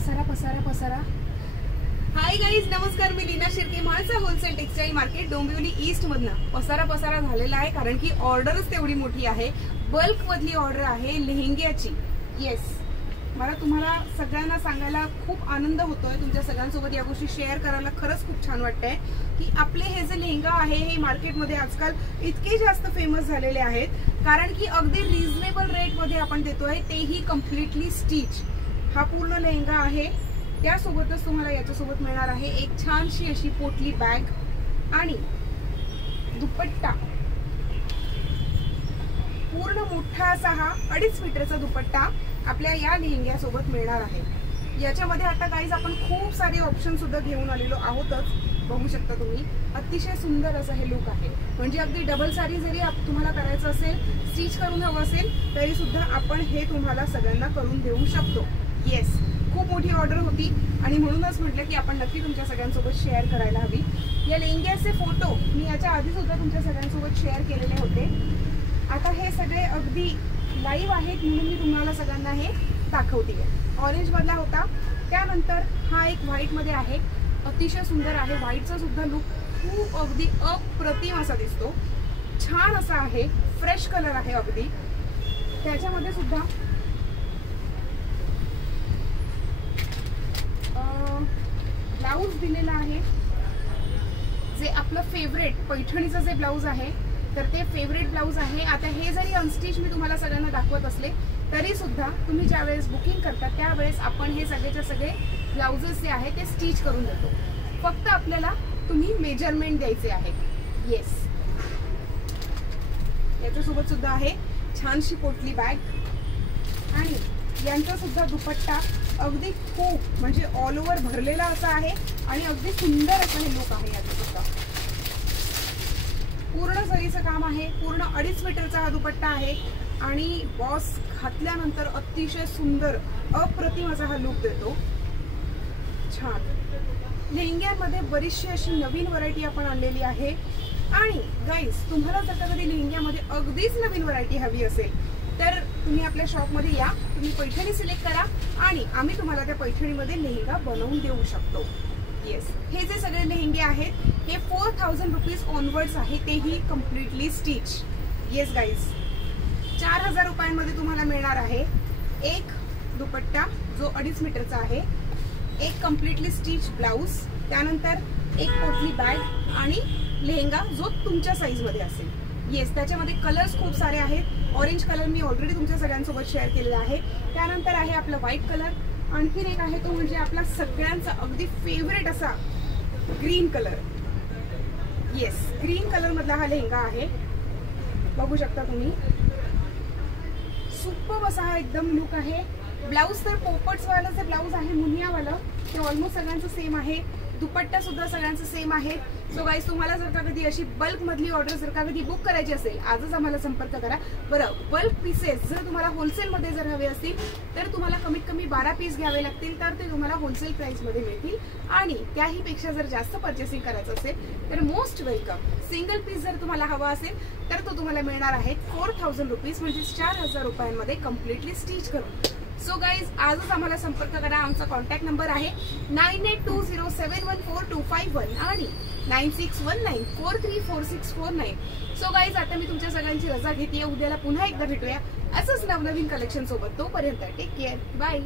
पसारा पसारा पसारा। हाय गाईज, नमस्कार। मी Leena Shirke, Mhalsa wholesale textile market Dombivli east मधनं पसारा पसारा झालेला आहे, कारण की ऑर्डरच तेवढी मोठी आहे। बल्क मधली ऑर्डर आहे लेहंग्याची। येस, मला तुम्हाला सगळ्यांना सांगायला खूप आनंद होतोय, तुमच्या सगळ्यांसोबत या गोष्टी शेअर करायला खरंच खूप छान वाटतंय की आपले हे जे लेहंगा आहे हे मार्केटमध्ये आजकाल इतके जास्त फेमस झालेले आहेत, कारण की अगदी रिझनेबल रेट मध्ये आपण देतोय, तेही कम्प्लिटली स्टिच। हा पूर्ण लेहंगा आहे, त्यासोबतच तुम्हाला याच्यासोबत मिळणार आहे एक छानशी अशी पोटली बॅग आणि दुपट्टा। पूर्ण मोठा असा हा 2.5 मीटरचा दुपट्टा आपल्या या लेहंग्यासोबत मिळणार आहे। याच्यामध्ये आता गाईज आपण खूप सारे ऑप्शन सुद्धा घेऊन आलेलो आहोतच, बघू शकता तुम्ही। अतिशय सुंदर असं हे लुक आहे, म्हणजे अगदी डबल साडी जरी तुम्हाला करायचं असेल, स्टिच करून हवं असेल तरी सुद्धा आपण हे तुम्हाला सगळ्यांना करून देऊ शकतो। येस, खूप मोठी ऑर्डर होती आणि म्हणूनच म्हटलं की आपण नक्की तुमच्या सगळ्यांसोबत शेअर करायला हवी। या लेहंग्याचे फोटो मी याच्या आधी सुद्धा तुमच्या सगळ्यांसोबत शेअर केलेले होते। आता हे सगळे अगदी लाईव्ह आहेत म्हणून मी तुम्हाला सगळ्यांना हे दाखवते। ऑरेंज मधला होता, त्यानंतर हा एक व्हाईट मध्ये आहे, अतिशय सुंदर आहे। व्हाईटचा सुद्धा लुक खूप अगदी अप्रतिम असा दिसतो, छान असा आहे, फ्रेश कलर आहे अगदी। त्याच्यामध्ये सुद्धा ब्लाउज दिलेला आहे, जे आपलं फेवरेट पैठणीचं जे ब्लाउज आहे तर ते फेवरेट ब्लाउज आहे। आता हे जरी अनस्टिच मी तुम्हाला सगळ्यांना दाखवत असले तरी सुद्धा तुम्ही ज्या वेळेस बुकिंग करता त्यावेळेस आपण हे सगळेच्या सगळे ब्लाउजेस जे आहे ते स्टिच करून देतो, फक्त आपल्याला तुम्ही मेजरमेंट द्यायचे आहेत। येस, याच्यासोबत सुद्धा आहे छानशी पोटली बॅग आणि यांचा सुद्धा दुपट्टा अगदी खूप म्हणजे ऑल ओव्हर भरलेला असा आहे आणि अगदी सुंदर असं हे लुक आहे। याचा सुद्धा पूर्ण जरीचं काम आहे, पूर्ण 2.5 मीटरचा हा दुपट्टा आहे आणि बॉस घातल्यानंतर अतिशय सुंदर अप्रतिम असा हा लुक देतो, छान। लेहंग्यांमध्ये बरीचशी अशी नवीन व्हरायटी आपण आणलेली आहे आणि गाईज तुम्हाला जर का कधी लेहंग्यामध्ये अगदीच नवीन व्हरायटी हवी असेल तर तुम्ही आपल्या शॉपमध्ये या, तुम्ही पैठणी सिलेक्ट करा आणि आम्ही तुम्हाला त्या पैठणीमध्ये लेहंगा बनवून देऊ शकतो। येस, हे जे सगळे लेहंगे आहेत हे 4000 रुपीज ऑनवर्ड्स आहे, तेही कम्प्लिटली स्टिच। येस गाईज, 4000 रुपयांमध्ये तुम्हाला मिळणार आहे एक दुपट्टा जो 2.5 मीटरचा आहे, एक कम्प्लिटली स्टिच ब्लाउज, त्यानंतर एक पोटली बॅग आणि लेहंगा जो तुमच्या साईज मध्ये असेल। येस, त्याच्यामध्ये कलर्स खूप सारे आहेत। ऑरेंज कलर मी ऑलरेडी तुमच्या सगळ्यांसोबत शेअर केलेला आहे, त्यानंतर आहे आपला व्हाईट कलर, आणखीन एक आहे तो म्हणजे आपला सगळ्यांचा अगदी फेवरेट असा green colour. Yes, green colour मधला हा लेहंगा आहे, बघू शकता तुम्ही। सुपर असा हा एकदम लुक आहे। ब्लाउज तर पोपट्स वाला जे ब्लाउज आहे मुनियावाला ते ऑलमोस्ट सगळ्यांचं सेम आहे, दुपट्टा सुद्धा सगळ्यांचं सेम आहे। सो गाईज, तुम्हाला जर का कधी अशी बल्क मधली ऑर्डर जर का कधी बुक करायची असेल आजच आम्हाला संपर्क करा। बरं, बल्क पीसेस जर तुम्हाला होलसेल मध्ये जर हवे असतील तर तुम्हाला कमीत कमी 12 पीस घ्यावे लागतील, तर ते तुम्हाला होलसेल प्राइस मध्ये मिळतील। आणि त्याही पेक्षा जर जास्त परचेसिंग करायचं असेल तर मोस्ट वेलकम। सिंगल पीस जर तुम्हाला हवा असेल तर तो तुम्हाला मिळणार आहे 4000 रुपीज, म्हणजे 4000 रुपयांमध्ये कम्प्लिटली स्टिच करून। सो गाईज, आजच आम्हाला संपर्क करा। आमचा कॉन्टॅक्ट नंबर आहे 9820714251 आणि 9619434649। सो गाईज, आता मी तुमच्या सगळ्यांची रजा घेते, उद्याला पुन्हा एकदा भेटूया असंच नवनवीन कलेक्शन सोबत। तोपर्यंत टेक केअर, बाय।